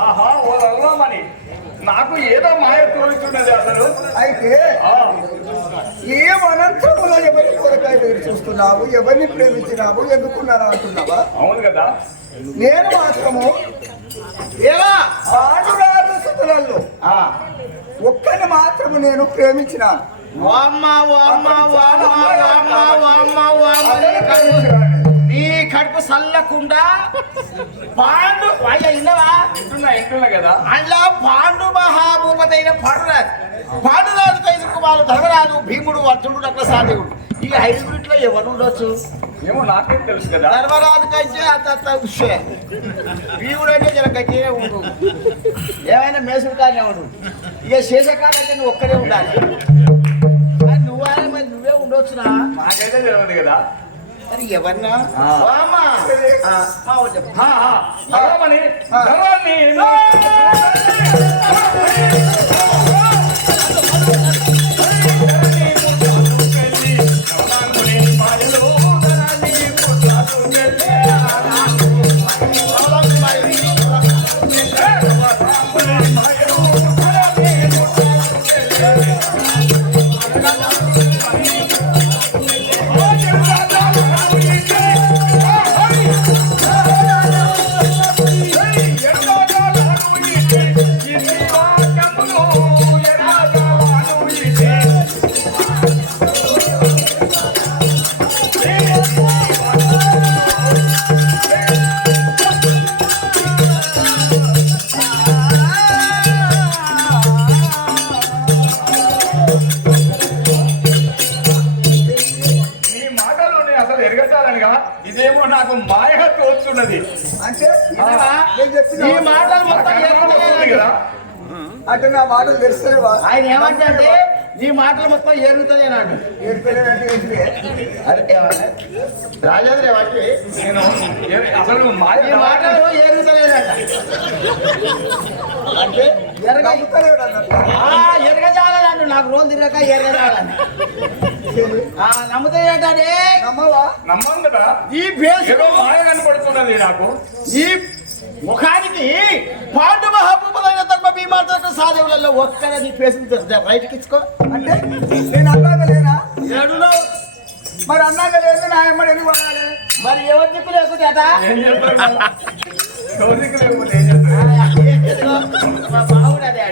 ఆహా రమ్మని నాకు ఏదో మాయ తోలుతున్నది అసలు అయితే ఆ, ఏ అనంతములో ఎవరి కొరకాయ వేరు చూస్తున్నావు ఎవరిని ప్రేమించినావు ఎందుకున్నారా అంటున్నావా అవును కదా నేను మాత్రము ఏవా ఆడురాజు సుతులలో ఆ. ఒక్కని మాత్రము నేను ప్రేమించినాను వామ్మ వామ్మ వామ్మ వామ్మ వామ్మ వామ్మ కడుపు సల్లకుండా పాండు అయ్యా ఇన్నవా ఇంటున్నా కదా. అలా పాండు మహాభూపతి అయిన పాండురాజు. పాండురాజు ఐదు కుమారులు ధర్మరాజు భీముడు అర్జునుడు అట్లా సాధువుడు ఈ ఐదుగురిట్లో ఎవరు ఉండొచ్చు? ఏమో నాకేం తెలుసు కదా. ధర్మరాజు కంటే అంత ఉషే. భీముడు అంటే జర గట్టిగా ఉండు. ఏమైనా మేసుడు కానీ ఉండు. ఇక శేషకాలం అంటే నువ్వు ఒక్కడే ఉండాలి. మరి నువ్వే మరి నువ్వే ఉండొచ్చునా? నాకైతే తెలియదు కదా. మరి ఎవరినా? ఆ. ఇదేమో నాకు మాయగా తోచున్నది. అంటే ఈ మాటలు మొత్తం కదా. అంటే నా మాటలు తెలుస్తలేవా? ఆయన ఏమంటే నీ మాటలు మొత్తం? అరే ఏమన్నా? రాజేంద్ర ఏమంటే నేను అసలు నీ మాటలు ఏరుగుతలేనట అంటే ఎరగ ఎరగజాలంటు నాకు రోజు తిరగక ఎరగజాలని. ఆ నమ్ముతే ఏంటంటే నమ్మవా? నమ్మం కదా. ఈ ఫేస్ ఏదో మాయ కనబడుతున్నది నాకు. ఈ ముఖానికి పాండు మహాభూపదైన భీమార్త సాధవులలో ఒక్కడ నీ ఫేస్ రైట్కి ఇచ్చుకో. అంటే నేను అన్నాక లేనా? ఏడులో? మరి అన్నాక లేదు నా ఎమ్మడి ఎందుకు పడాలి మరి ఎవరి దిక్కు లేకుంటే అట లేకపోతే ఏం చేస్తారు? మా బావుడు అదే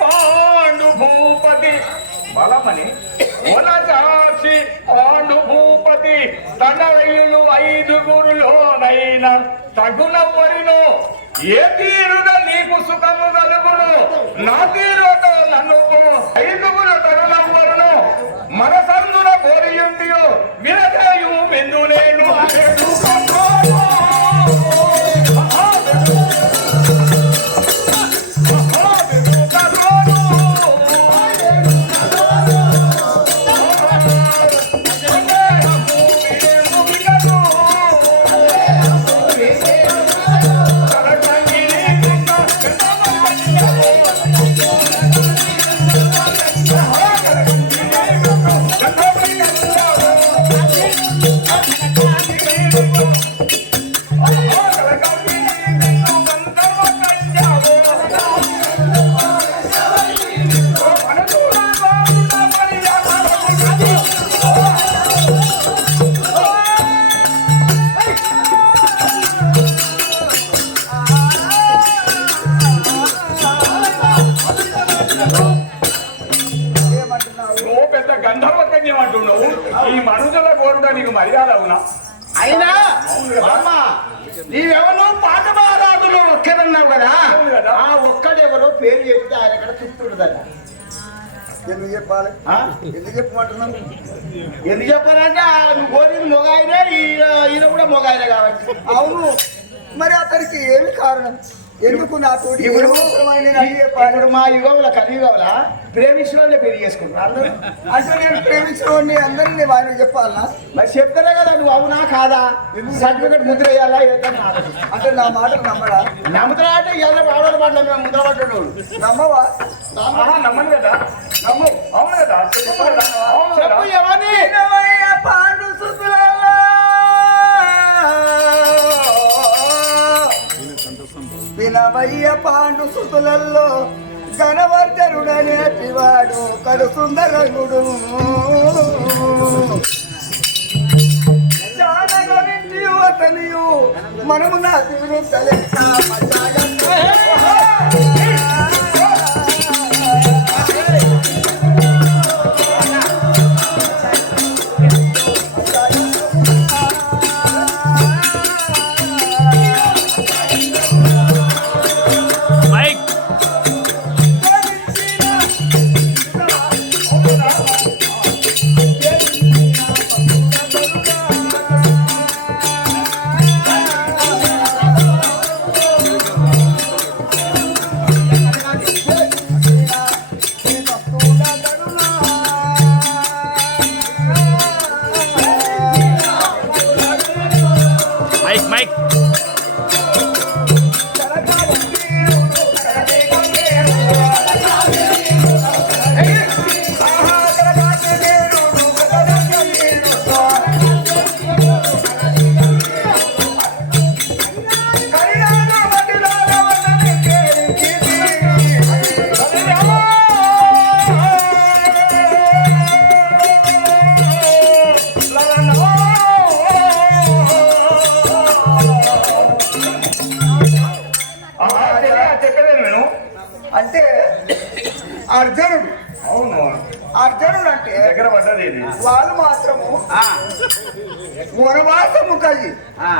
పాండు భూపతి. బలమని వనజాక్షి పాండు భూపతి తనయులు ఐదుగురులోనైన తగునవరినో ఏ తీరున నీకు సుఖము కలుగును నా తీరుట నన్ను ఐదుగురు తగునవ్వరును మనసందున కోరియుండియో వినజేయు మెందు నేను అయినా అమ్మ నీవెవరు? పాట మహారాజులు ఒక్కరన్నావు కదా. ఆ ఒక్కడెవరో పేరు చెప్తే ఆయన ఇక్కడ ఎందుకు చెప్పాలి? ఎందుకు చెప్పమంటున్నావు? ఎందుకు చెప్పానంటే ఆ నువ్వు కోరింది మొగాయనే ఈయన కూడా మొగాయనే కాబట్టి. అవును. మరి అతనికి ఏమి కారణం? ఎందుకు నాతో ఇప్పుడు చెప్పాలి మా యుగంలో కలియుగంలో ప్రేమించిన పెళ్ళి చేసుకుంటారు అందరూ అంటే నేను ప్రేమించిన వాడిని అందరినీ ఆయన చెప్పాలనా మరి చెప్తానే కదా నువ్వు అవునా కాదా సర్టిఫికెట్ ముద్ర వేయాలా ఏదైనా ఆలోచించు. అంటే నా మాటలు నమ్మడా నమ్ముతున్నా అంటే ఇవాళ ఆడవాళ్ళ పట్ల మేము ముద్ర పట్టేటోళ్ళు నమ్మవా నమ్మను కదా నమ్ము అవును కదా చెప్పు కదా అవును కదా చెప్పు ఎవరిని పన్నెండు సుతులల్లో గణవర్ధరుడనేటివాడు కడు సుందరగుడు మనము నా తిరుగుతలే దగ్గర పడ్డది ఇది. వాళ్ళు మాత్రము ఆ, వనవాసము కలిగి ఆ.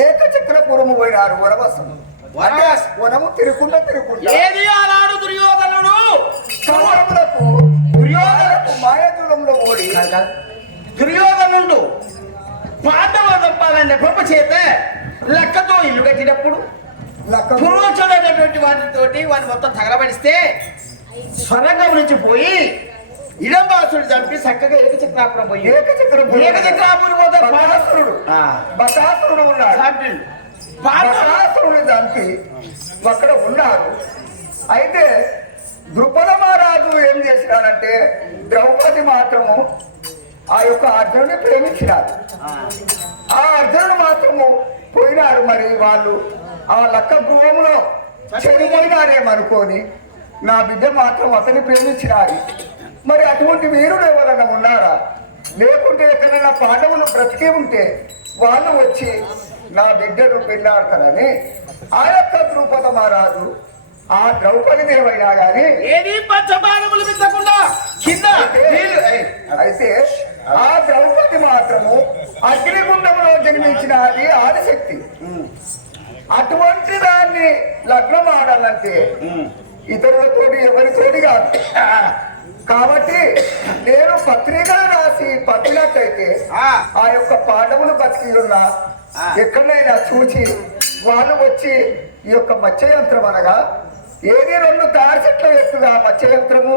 ఏకచక్రపురము పోయినారు వనవాసము. వనవాసం. వనము తిరుకుంటా తిరుకుంటా ఏది ఆనాడు దుర్యోధనుడు? కౌరవులకు దుర్యోధనకు మాయాజులంలో ఓడి దుర్యోధనుడు పాండవ తప్పాలనే నెపం చేత లెక్కతో ఇల్లు కట్టినప్పుడు లక్క పురోచుడైనటువంటి వాటితోటి వాడిని మొత్తం తగలబడిస్తే స్వర్గం నుంచి పోయి ఇడంబాసుడు చంపి చక్కగా ఏకచక్రాపురం పోయి ఏకచక్రపురం ఏకచక్రాపురం పోతే బకాసురుడు ఆ, బకాసురుడు ఉన్నాడు. చంపిండు. చంపి అక్కడ ఉన్నారు. అయితే ద్రుపద మహారాజు ఏం చేసినాడంటే ద్రౌపది మాత్రము ఆ యొక్క అర్జునుడిని ప్రేమించినారు ఆ, అర్జునుడు మాత్రము పోయినారు మరి వాళ్ళు. ఆ లక్క గృహంలో చనిపోయినారేమనుకొని నా బిడ్డ మాత్రం అతన్ని ప్రేమించినారు మరి అటువంటి వీరుడు ఎవరైనా ఉన్నారా? లేకుంటే ఎక్కడైనా పాండవులు బ్రతికి ఉంటే వాళ్ళు వచ్చి నా బిడ్డను పెళ్ళాడతారని ఆ యొక్క ద్రౌపద మహారాజు ఆ ద్రౌపది దేవైనా గాని ఏది పంచబాణములు మించకుండా కింద నీళ్ళు ఏయ్, అయితే ఆ ద్రౌపది మాత్రము అగ్నిగుండంలో జన్మించిన అది ఆదిశక్తి. అటువంటి దాన్ని లగ్నం ఆడాలంటే ఇతరులతోటి ఎవరితోటి కాదు. కాబట్టి నేను పత్రిక రాసి పంపినట్టయితే ఆ. యొక్క పాండవులు బతికి ఉన్న ఆ. ఎక్కడైనా చూచి వాళ్ళు వచ్చి ఈ యొక్క మత్స్య యంత్రం అనగా ఏది రెండు తాడి చెట్ల ఎత్తుగా మత్స్య యంత్రము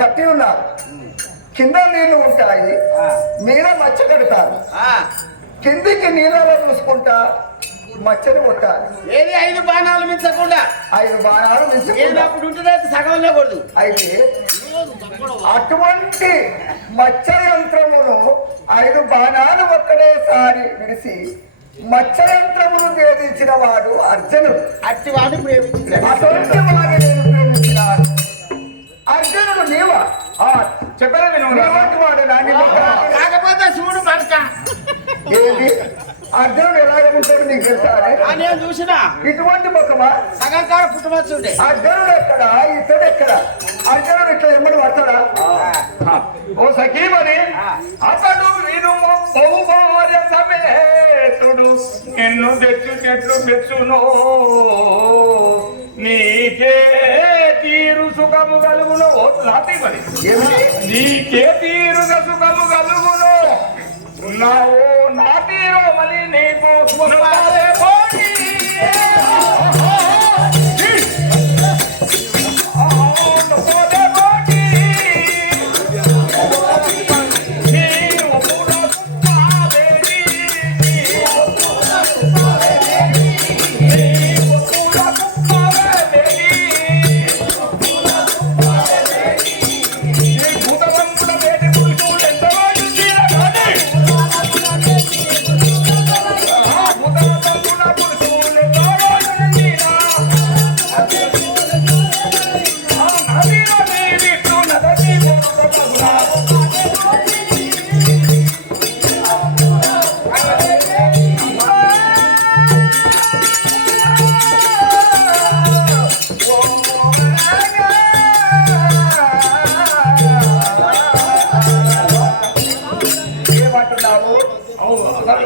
కట్టి ఉన్నారు. కింద నీళ్ళు ఉంటాయి. మీద మచ్చ కడతారు. కిందికి నీళ్ళలో చూసుకుంటా మచ్చని కొట్టాలి. ఏది ఐదు బాణాలు మించకుండా? ఐదు బాణాలు విసుకుంటా అప్పుడు ఉంటుందో సగంలో కొడదు. అయితే అటువంటి మచ్చ యంత్రమును ఐదు బాణాలు ఒక్కడేసారి విడిసి మచ్చ యంత్రమును వేధించిన వాడు అర్జునుడు. అట్టి ప్రేమించాడు. అటువంటి వాడిని నేను ప్రేమించినాను. అర్జునుడు నీవ. వాడు కాకపోతే చూడు ఏంటి? అర్జునుడు ఎలాగ ఉంటాడు నీకు తెలుసా నేను చూసినా. ఇటువంటి ముఖమా? సగం కాడ పుట్టవచ్చుండే అర్జునుడు ఎక్కడ? ఇతడు ఎక్కడ అర్జునుడు ఇట్లా ఎమ్మడి పడతాడా ఆ, ఓ సఖీమని అతడు వినుము బహుభార్య సమేతుడు. నిన్ను తెచ్చుటెట్లు మెచ్చును నీకే తీరు సుఖము కలుగును. ఓ లాతి మరి నీకే తీరుగా సుఖము కలుగును. ఉన్నావు నా తీరు మళ్ళీ నీకు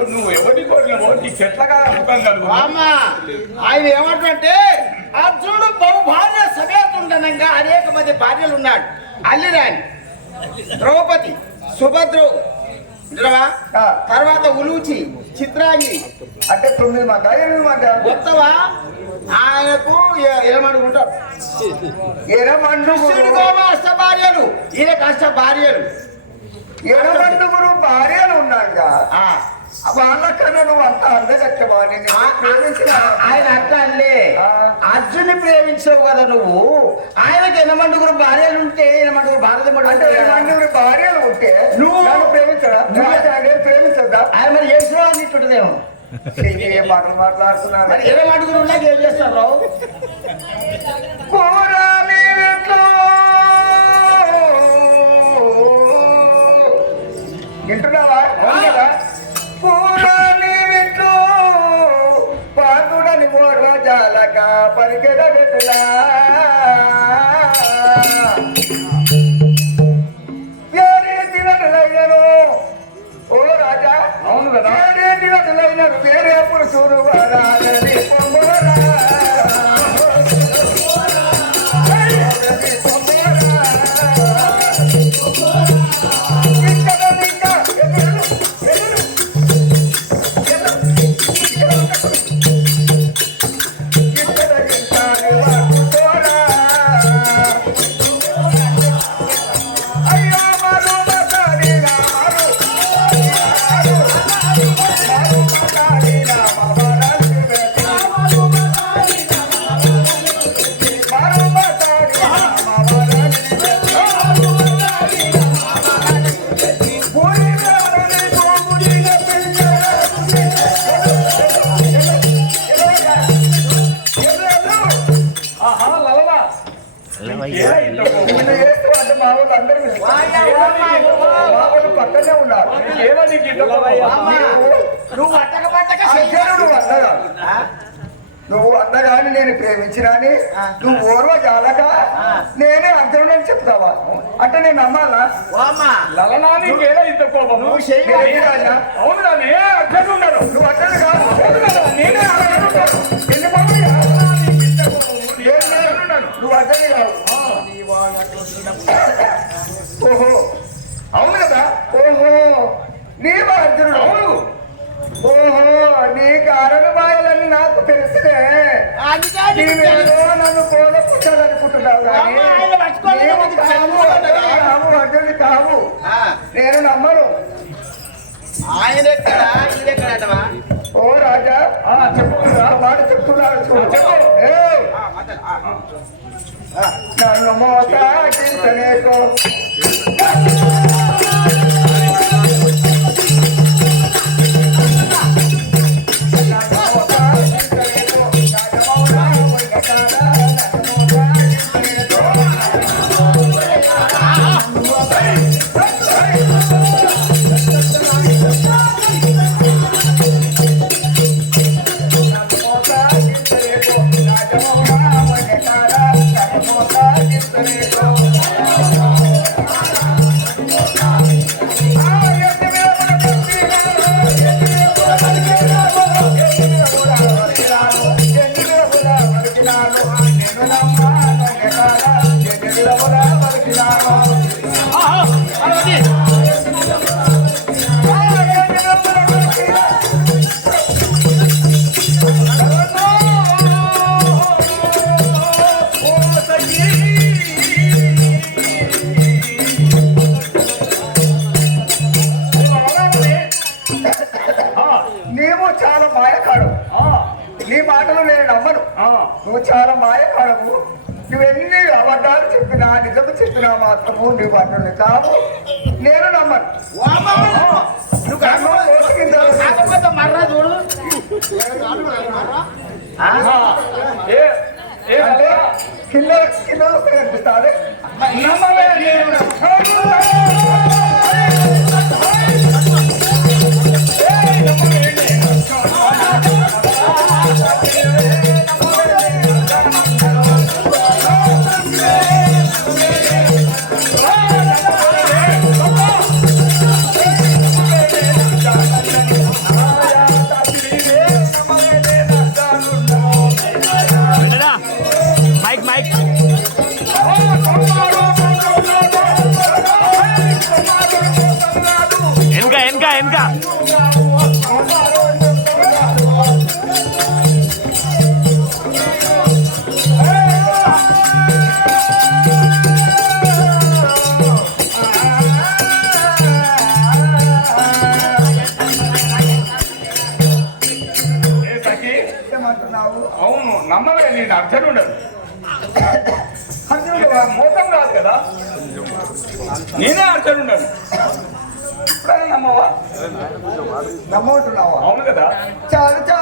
నువ్వు ఎవరిని కోరినావో నీకు ఎట్లాగా అర్థం కలుగు అమ్మ ఆయన ఏమంటుంటే అర్జునుడు బహు భార్య సమేతుండనంగా అనేక మంది భార్యలు ఉన్నాడు. అల్లిరాని ద్రౌపది సుభద్రు. తర్వాత ఉలూచి చిత్రాంగి. అంటే తొమ్మిది మంది ఎనిమిది మంది? మొత్తమా? ఆయనకు ఏమనుకుంటారు ఎనమండుగురు కృష్ణుడికోమో అష్ట భార్యలు ఈయనకు అష్ట భార్యలు. ఎనమండుగురు భార్యలు ఉన్నాగా ఆ. వాళ్ళకన్నా నువ్వు అంత అందగట్టమా నేను ఆ- ప్రేమించిన ఆయన అట్లా అల్లే. ఆ. అర్జున్ని ప్రేమించావు కదా నువ్వు. ఆయనకు ఎనమండుగురు భార్యలు ఉంటే ఎనమండుగురు భార్యలు అంటే ఎనమండుగురు భార్యలు ఉంటే నువ్వు- ప్రేమించడా నేను ప్రేమించదా ఆయన మరి ఏం చూడాలి ఇట్టుంటదేమో ఏ మాటలు మాట్లాడుతున్నాను. మరి ఎనమండుగురు ఉన్నాక ఏం చేస్తారు జాలక పరికెడ నటులైనను. ఓ రాజా అవును కదా. వేరే పురుషుడు వరాలని నువ్వు అన్నగాని నేను ప్రేమించినాని. నువ్వు ఓర్వ జాలక. నేనే అర్జునుడు అని చెప్తావా? అంటే నేను నమ్మాలా? ఇంత కోపం నువ్వు నేనే. అవును నువ్వు అర్జునుడు కాదు. నేనే ఎన్ని నువ్వు అర్జునుడు కాదు. ఓహో. అవును కదా. ఓహో. నీవు అర్జునుడు. అవును. ఓహో నీ నాకు తెలిసినే అందుకే నీకు నీవేదో తెలుసు. నన్ను పోలపుచ్చాలనుకుంటున్నావు కానీ అమ్మ, ఆయన పట్టుకోలేదు, నీవు నీకు కావు, అర్జునుడు కావు నేను నమ్మను ఆయన ఎక్కడ ఈయన ఎక్కడ అంటవా? ఓ రాజా చెప్పు. ఆ, ఆ. నన్ను మోసాగించలేకో చెప్పినా నిజం చెప్పినా మాత్రము నీ మాటలు కావు నేను నమ్మను. మర్రా చూడు? కింద కింద కనిపిస్తాడు నమ్మలే. నేను అర్జునుడను అర్జునుడు మోసం కాదు కదా. నేనే అర్జునుడను ఇప్పుడైనా నమ్మవా? నమ్మంటున్నావా అవును కదా. చాలు చాలు.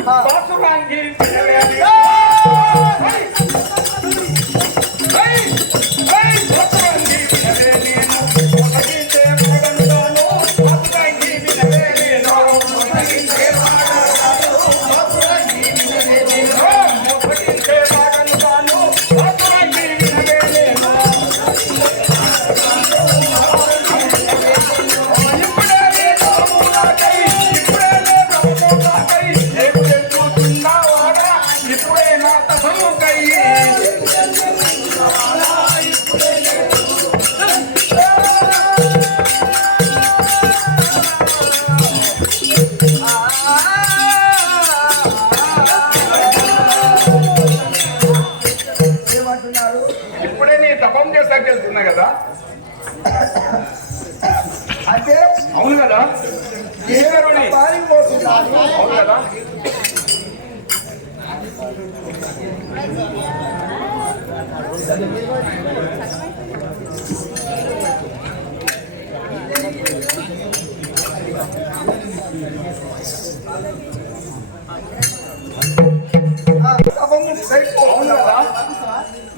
ਬਸ ਰੰਗੀ ਪਿਛਲੇ ਦੀ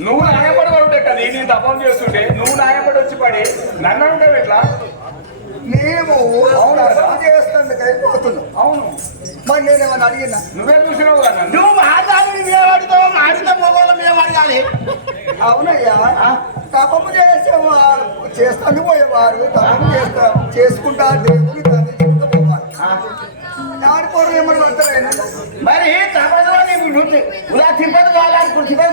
నువ్వు న్యాయపడి ఉంటే కదా నీ తపం చేస్తుంటే నువ్వు న్యాయపడి వచ్చి పడి నన్ను ఉంటావు ఇట్లా? తపము చేస్తుందుకు అయిపోతున్నావు అవును. మరి నేనేమన్నా అడిగినా? నువ్వే చూసినావు కదా నువ్వు మాట్లాడి మేము అడుగుతావు మాడితే మొగోళ్ళు మేము అడగాలి. అవునయ్యా. తపము చేసేవారు చేస్తాను పోయేవారు తపము చేస్తా చేసుకుంటా దేవుని మరి తపస్సు నీకు ఉలా తిప్పదు వాళ్ళని తిప్పకపోతే